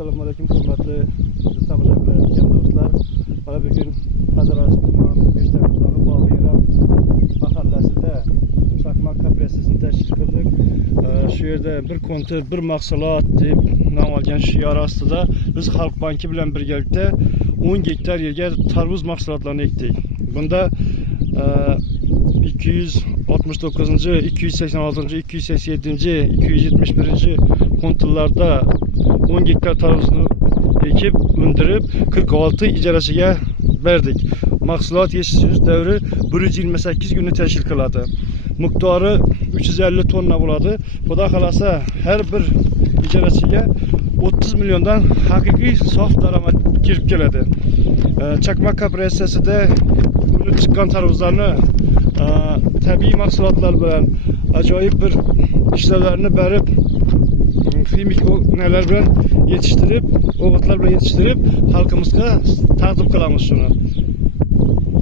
Assalomu alaykum, hurmatli tomosha qilayotgan do'stlar. Mana bugun Hazorasp tuman Beshtamizdagi Bog'iyram mahallasida chaqma kooperatsiyasini tashkil qildik. Shu yerda bir konti, bir mahsulot deb nom olgan shior ostida biz Xalq banki bilan birgalikda 10 gektar yerga tarvuz mahsulotlarini ekdik. Bunda 269, 286, 287, 271 kontillarda 10 gektar tarvuzni ekib, undirib 46 ijarasiga berdik. Mahsulot yetishtirish davri 128 kunni tashkil qiladi. Miqdori 350 tonna bo'ladi. Xudo xolasa har bir ijarasiga 30 milliondan haqiqiy sof daromad kirib keladi. Chaqma kooperatsiyasida unib chiqqan tarvuzlarni tabiiy mahsulotlar bilan ajoyib bir ishlarni berib, ximik neler bilan yetishtirib, o'g'itlar bilan yetishtirib, xalqimizga taqdim qilamiz shuni.